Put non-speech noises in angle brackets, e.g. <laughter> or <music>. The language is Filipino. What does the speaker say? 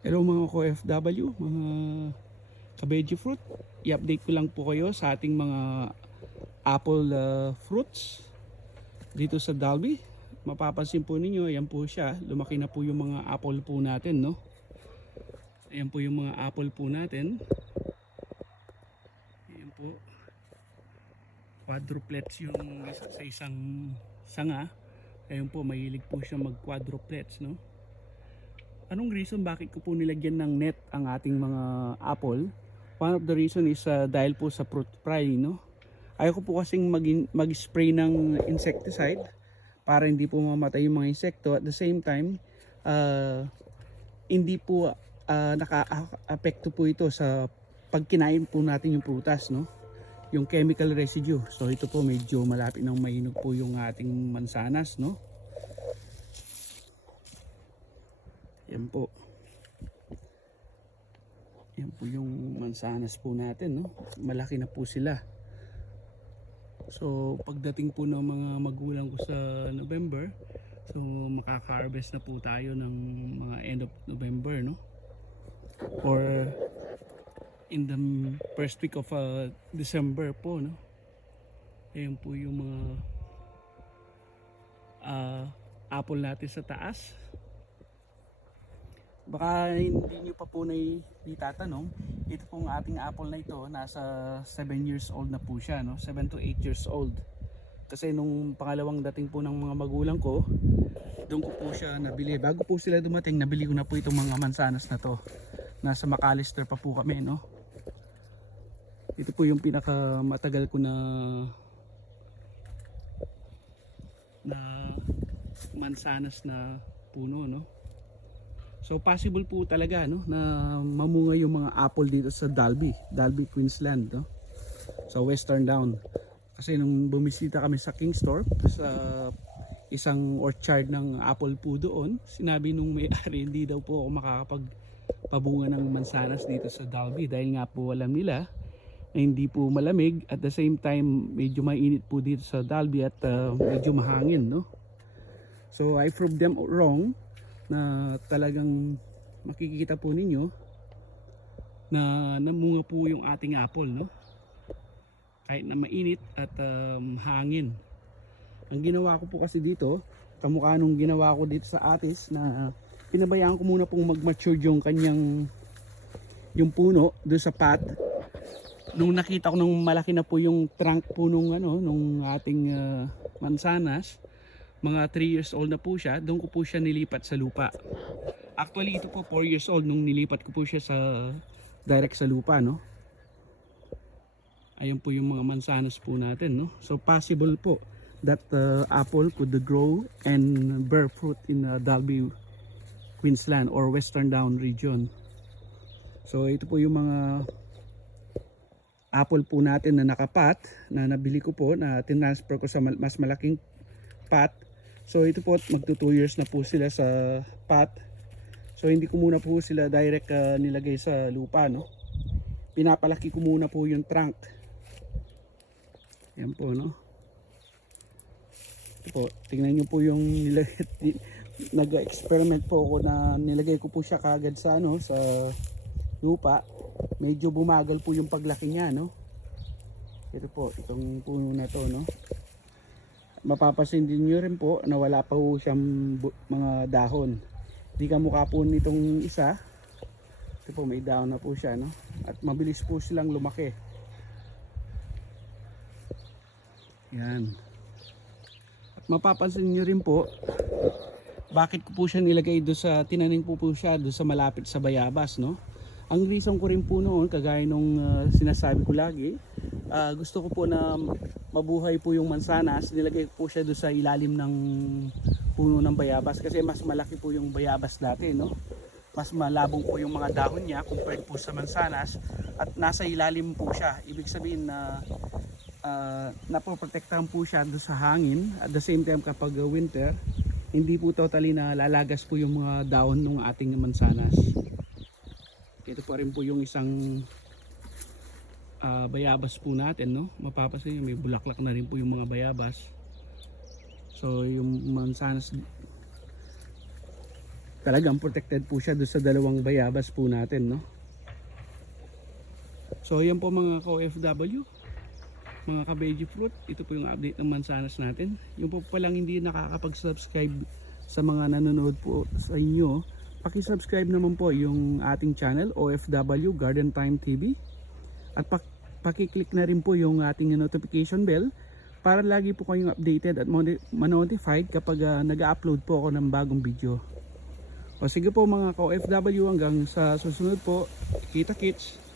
Hello mga ko-FW, mga kabeji fruit. I-update ko lang po kayo sa ating mga apple uh, fruits dito sa Dalby. Mapapansin po ninyo, ayan po siya. Lumaki na po yung mga apple po natin, no? Ayan po yung mga apple po natin. Ayan po. Quadruplets yung sa isang sanga. Ayan po, mahilig po siya mag quadruplets, no? Anong reason bakit ko po nilagyan ng net ang ating mga apple? One of the reason is uh, dahil po sa fruit fly, no? Ayaw ko po kasing mag- mag-spray ng insecticide para hindi po mamatay yung mga insekto. At the same time, uh, hindi po uh, naka-apekto po ito sa pagkinain po natin yung prutas, no? Yung chemical residue. So ito po medyo malapit ng mahinog po yung ating mansanas, no? Yan po. Yan po yung mansanas po natin, no? Malaki na po sila. So, pagdating po ng mga magulang ko sa November, so makaka-harvest na po tayo ng mga end of November, no? Or in the first week of uh, December po, no? Ayan po yung mga uh, apple natin sa taas baka hindi nyo pa po na itatanong ito pong ating apple na ito nasa 7 years old na po siya no? 7 to 8 years old. Kasi nung pangalawang dating po ng mga magulang ko doon ko po siya nabili. Bago po sila dumating nabili ko na po itong mga mansanas na to. Nasa McAllister pa po kami no? Ito po yung pinaka matagal ko na na mansanas na puno no So possible po talaga no na mamunga yung mga apple dito sa Dalby, Dalby Queensland no. Sa Western Down. Kasi nung bumisita kami sa Kingsthorpe sa isang orchard ng apple po doon, sinabi nung may-ari hindi daw po ako makakapag pabunga ng mansanas dito sa Dalby dahil nga po alam nila na hindi po malamig at the same time medyo mainit po dito sa Dalby at uh, medyo mahangin no. So I proved them wrong na talagang makikita po ninyo na namunga po yung ating apple no? Kahit na mainit at um, hangin. Ang ginawa ko po kasi dito kamukha nung ginawa ko dito sa atis na pinabayaan ko muna pong mag-mature yung kanyang yung puno doon sa pot. Nung nakita ko nung malaki na po yung trunk po nung ano nung ating uh, mansanas mga 3 years old na po siya, doon ko po siya nilipat sa lupa. Actually, ito po 4 years old nung nilipat ko po siya sa direct sa lupa, no? Ayun po yung mga mansanas po natin, no? So possible po that uh, apple could grow and bear fruit in uh, Dalby, Queensland or Western Down region. So ito po yung mga apple po natin na nakapat na nabili ko po na tinransfer ko sa mas malaking pot So ito po magto 2 years na po sila sa pot. So hindi ko muna po sila direct uh, nilagay sa lupa no. Pinapalaki ko muna po yung trunk. Yan po no. Ito po, tingnan niyo po yung nilagay <laughs> nag-experiment po ako na nilagay ko po siya kagad sa ano sa lupa. Medyo bumagal po yung paglaki niya no. Ito po, itong puno na to no mapapansin din nyo rin po na wala pa po siyang mga dahon. Di ka mukha po nitong isa. Ito po may dahon na po siya no? at mabilis po silang lumaki. Yan. At mapapansin nyo rin po bakit ko po siya nilagay do sa tinanim po po siya do sa malapit sa bayabas no? Ang reason ko rin po noon kagaya nung uh, sinasabi ko lagi uh, gusto ko po na mabuhay po yung mansanas. Nilagay ko po siya doon sa ilalim ng puno ng bayabas kasi mas malaki po yung bayabas dati no? Mas malabong po yung mga dahon niya compared po sa mansanas. At nasa ilalim po siya. Ibig sabihin na uh, napoprotektahan po siya doon sa hangin. At the same time kapag winter hindi po totally na lalagas po yung mga dahon ng ating mansanas. Ito po rin po yung isang uh, bayabas po natin no mapapansin nyo may bulaklak na rin po yung mga bayabas so yung mansanas talagang protected po siya doon sa dalawang bayabas po natin, no? So, yan po mga ka-OFW, mga ka-veggie fruit. Ito po yung update ng mansanas natin. Yung po palang hindi nakakapag-subscribe sa mga nanonood po sa inyo, paki-subscribe naman po yung ating channel, OFW Garden Time TV. At pak paki-click na rin po yung ating notification bell para lagi po kayong updated at ma-notified kapag ah, nag-upload po ako ng bagong video. O sige po mga ka-OFW hanggang sa susunod po. Kita kits!